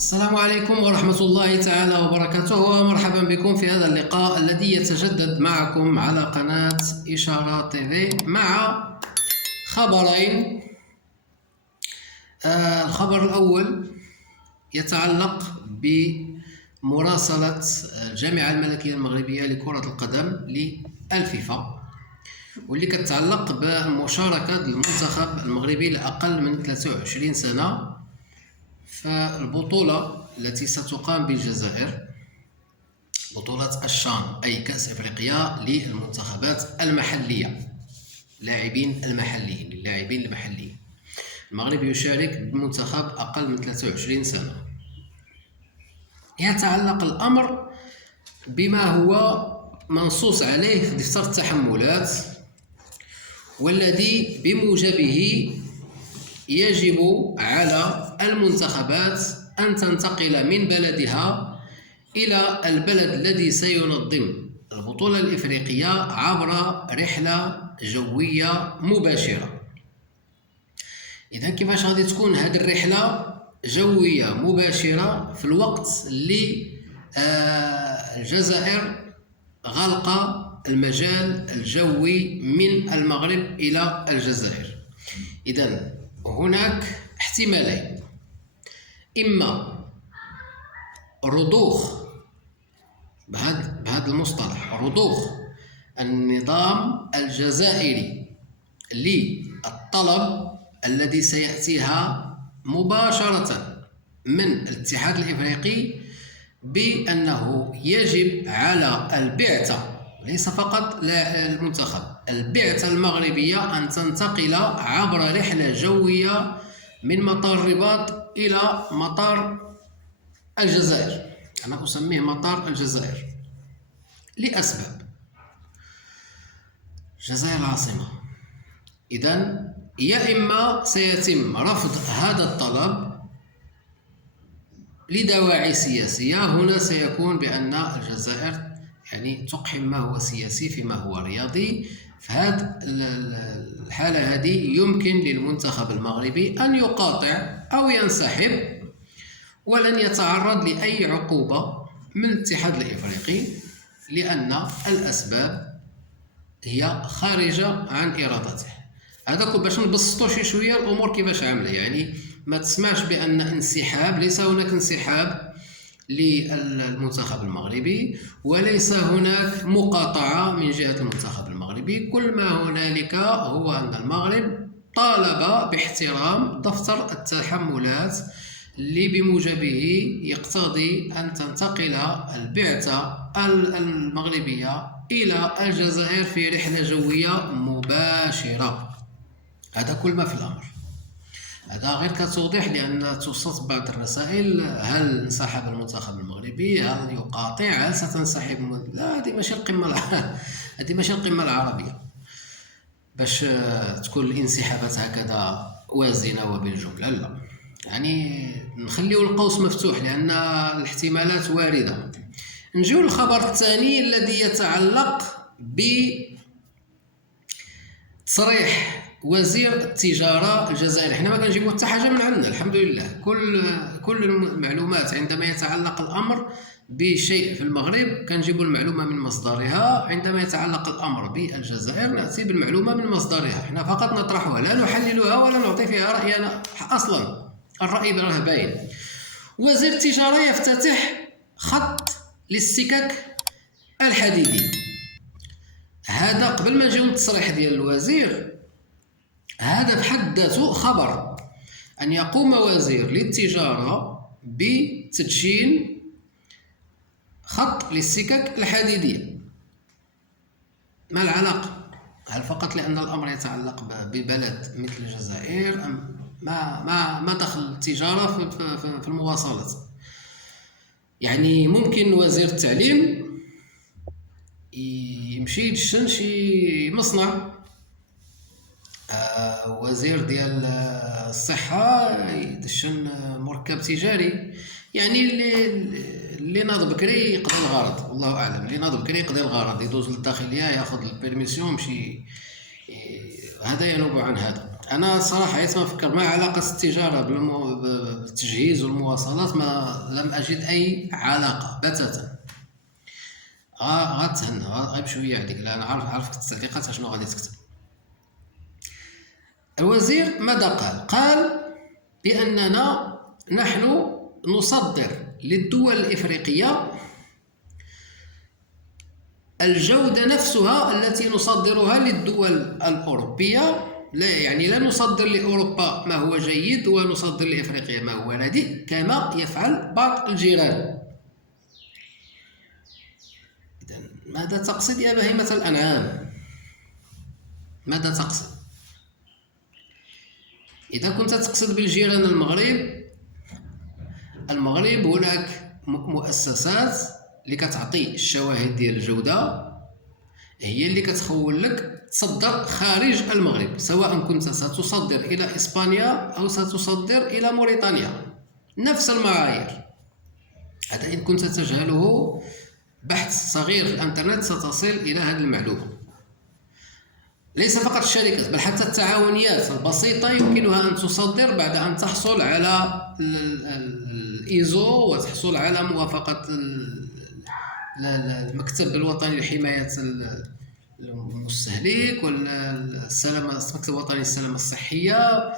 السلام عليكم ورحمة الله تعالى وبركاته، ومرحبا بكم في هذا اللقاء الذي يتجدد معكم على قناة إشارة تيفي مع خبرين. الخبر الأول يتعلق بمراسلة الجامعة الملكية المغربية لكرة القدم للفيفا، واللي كتعلق بمشاركة المنتخب المغربي لأقل من 23 سنة فالبطولة التي ستقام بالجزائر، بطولة الشان أي كأس إفريقيا للمنتخبات المحلية، اللاعبين المحليين. المغرب يشارك بمنتخب أقل من 23 سنة. يتعلق الأمر بما هو منصوص عليه في دفتر التحملات، والذي بموجبه يجب على المنتخبات أن تنتقل من بلدها إلى البلد الذي سينظم البطولة الإفريقية عبر رحلة جوية مباشرة. إذا كيفاش غادي تكون هذه الرحلة جوية مباشرة في الوقت اللي الجزائر غلق المجال الجوي من المغرب إلى الجزائر؟ إذن هناك احتمالين: إما رضوخ بهذا المصطلح، رضوخ النظام الجزائري للطلب الذي سيأتيها مباشرة من الاتحاد الإفريقي بأنه يجب على البعثة، ليس فقط المنتخب، البعثة المغربية أن تنتقل عبر رحلة جوية من مطار الرباط إلى مطار الجزائر. أنا أسميه مطار الجزائر لأسباب: الجزائر العاصمة. إذن يا إما سيتم رفض هذا الطلب لدواعي سياسية، هنا سيكون بأن الجزائر تقحم ما هو سياسي فيما هو رياضي. في هذه الحالة هذه يمكن للمنتخب المغربي أن يقاطع أو ينسحب، ولن يتعرض لأي عقوبة من الاتحاد الإفريقي، لأن الأسباب هي خارجة عن إرادته. هذا باش نبسطوا شوية الأمور كيفاش عاملة، ما تسمعش بأن انسحاب، ليس هناك انسحاب للمنتخب المغربي، وليس هناك مقاطعة من جهة المنتخب المغربي. كل ما هنالك هو أن المغرب طالب باحترام دفتر التحملات اللي بموجبه يقتضي أن تنتقل البعثة المغربية إلى الجزائر في رحلة جوية مباشرة. هذا كل ما في الأمر. هذا غير كتوضيح، لأن توصلت بعض الرسائل: هل انسحب المنتخب المغربي؟ هل يقاطع؟ هل ستنسحب؟ لا، هذه ماشي القمة العربية باش تكون الانسحابات هكذا وازنة وبالجملة. لا، نخليو القوس مفتوح لأن الاحتمالات واردة. نجيو للخبر الثاني الذي يتعلق بتصريح وزير التجارة الجزائري. احنا ما كنجيبو حتى حاجة من عندنا، الحمد لله. كل المعلومات عندما يتعلق الأمر بشيء في المغرب كنجيبو المعلومة من مصدرها، عندما يتعلق الأمر بالجزائر نأتي بالمعلومة من مصدرها. احنا فقط نطرحها، لا نحللها ولا نعطي فيها رأينا. أصلا الرأي راه باين. وزير التجارة يفتتح خط للسكك الحديدية. هذا قبل ما نجيو التصريح ديال الوزير، هذا بحد ذاته خبر أن يقوم وزير للتجارة بتدشين خط للسكك الحديدية. ما العلاقة؟ هل فقط لأن الأمر يتعلق ببلد مثل الجزائر، أم ما دخل التجارة في المواصلات؟ ممكن وزير التعليم يمشي يدشن شي مصنع، وزير ديال الصحة يدشن مركب تجاري. اللي ناض بكري يقضي الغرض، والله أعلم. اللي ناض بكري يقضي الغرض، يدوز للداخلية ياخذ البيرميسيون يمشي. هذا ينوب عن هذا. انا صراحه ما نفكر ما علاقه التجاره بالتجهيز والمواصلات، ما لم اجد اي علاقه بتاتا. غتهنى غير بشويه عليك، لا انا عارفك التعليقات شنو غادي تكتب. الوزير ماذا قال باننا نحن نصدر للدول الافريقيه الجودة نفسها التي نصدرها للدول الأوروبية. لا نصدر لأوروبا ما هو جيد ونصدر لإفريقيا ما هو رديء كما يفعل بعض الجيران. إذن ماذا تقصد يا بهيمة الأنعام؟ ماذا تقصد؟ إذا كنت تقصد بالجيران المغرب هناك مؤسسات اللي كتعطي الشواهد ديال الجودة، هي اللي كتخول لك تصدر خارج المغرب، سواء كنت ستصدر إلى إسبانيا أو ستصدر إلى موريتانيا، نفس المعايير. هذا إن كنت تجهله بحث صغير في الانترنت ستصل إلى هذه المعلومة. ليس فقط الشركات بل حتى التعاونيات البسيطة يمكنها أن تصدر بعد أن تحصل على الإيزو وتحصل على موافقة المكتب الوطني لحماية المستهلك والسلامة، المكتب الوطني للسلامة الصحية.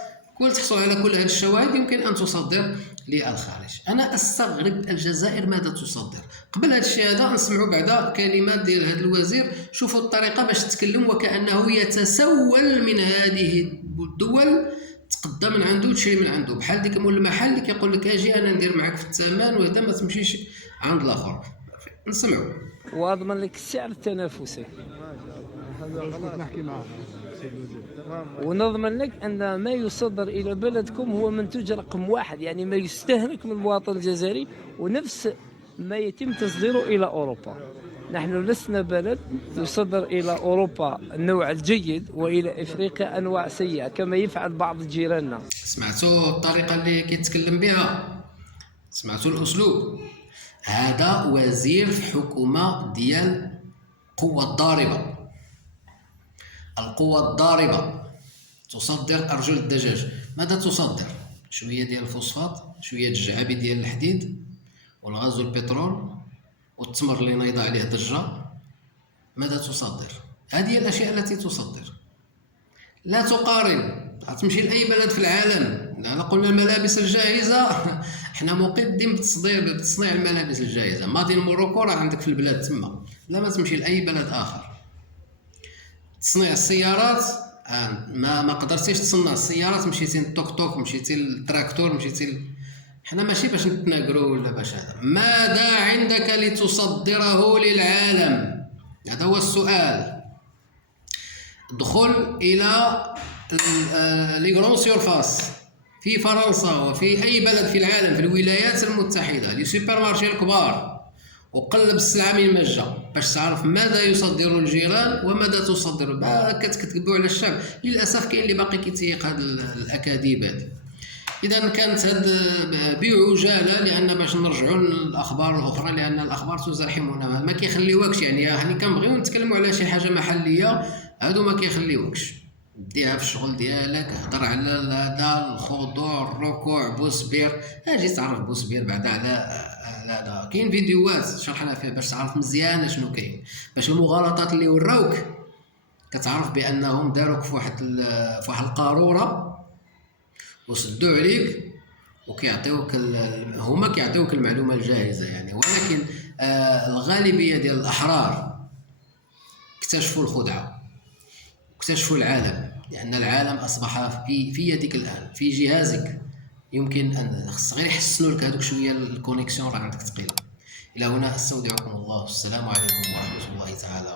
تحصل على كل هذه الشواهد يمكن أن تصدر للخارج. أنا أستغرب الجزائر ماذا تصدر. قبل هذا الشيء هذا نسمعوا بعد كلمات ديال هذا الوزير، شوفوا الطريقة باش تتكلم وكأنه يتسول من هذه الدول، تقدى من عنده وتشري من عنده، بحال ديك مول المحل اللي كيقول لك اجي انا ندير معك في الثمن وهذا ما تمشيش عند الاخر. نسمعوا. واضمن لك السعر التنافسي، نحكي معه ونضمن لك أن ما يصدر إلى بلدكم هو منتوج رقم 1، يعني ما يستهلك من المواطن الجزائري، ونفس ما يتم تصديره إلى أوروبا. نحن لسنا بلد يصدر إلى أوروبا النوع الجيد وإلى إفريقيا أنواع سيئة كما يفعل بعض جيراننا. سمعتوا الطريقة اللي كيتكلم بها؟ سمعتوا الأسلوب؟ هذا وزير في حكومة ديال قوة ضاربة. القوة الضاربة تصدر أرجل الدجاج. ماذا تصدر؟ شوية ديال الفوسفات، شوية الجعابي ديال الحديد والغاز والبترول والتمر اللي نايضة عليه ضجة. ماذا تصدر؟ هذه الأشياء التي تصدر. لا تقارن، تمشي لأي بلد في العالم. لا قلنا الملابس الجاهزة احنا مقدم بتصنيع الملابس الجاهزة. ماضي الموروكو راه عندك في البلاد تما، لا ما تمشي لأي بلد آخر. تصنيع السيارات ما قدرتيش تصنع السيارات، مشيتي للتوك توك، مشيتي للتراكتور، مشيتي حنا ماشي باش نتناقروا ولا باش هذا. ماذا عندك لتصدره للعالم؟ هذا هو السؤال. دخل الى لي غرون سيرفاس في فرنسا وفي اي بلد في العالم، في الولايات المتحده، لي سوبر مارشي الكبار، وقلب السلعه من مجه باش تعرف ماذا يصدر الجيران وماذا تصدر. كتكذبوا على الشعب. للاسف كاين اللي باقي كيتيق هاد الاكاذيب هذه. اذا كانت هاد بعجاله، لان باش نرجعوا للاخبار الاخرى، لان الاخبار تزاحمنا ما كيخليوكش. يعني كنبغيو نتكلموا على شي حاجه محليه، هادو ما كيخليوكش. ديها في الشغل ديالك، هضر على هذا الخضوع الركوع بوسبير، اجي تعرف بوسبير بعدا على هذا. كاين فيديوهات شرحنا فيها باش تعرف مزيان شنو كاين، باش المغالطات اللي وراوك كتعرف بانهم داروك في واحد القاروره وسدوا عليك وكيعطيوك هما كيعطيوك المعلومه الجاهزه يعني. ولكن الغالبيه ديال الاحرار اكتشفوا الخدعه، اكتشفوا العالم، لان العالم اصبح في يدك الان، في جهازك. يمكن ان غير يحسنوا لك هذوك شويه الكونيكسيون راه عندك ثقيله. الى هنا استودعكم الله، والسلام عليكم ورحمه الله تعالى.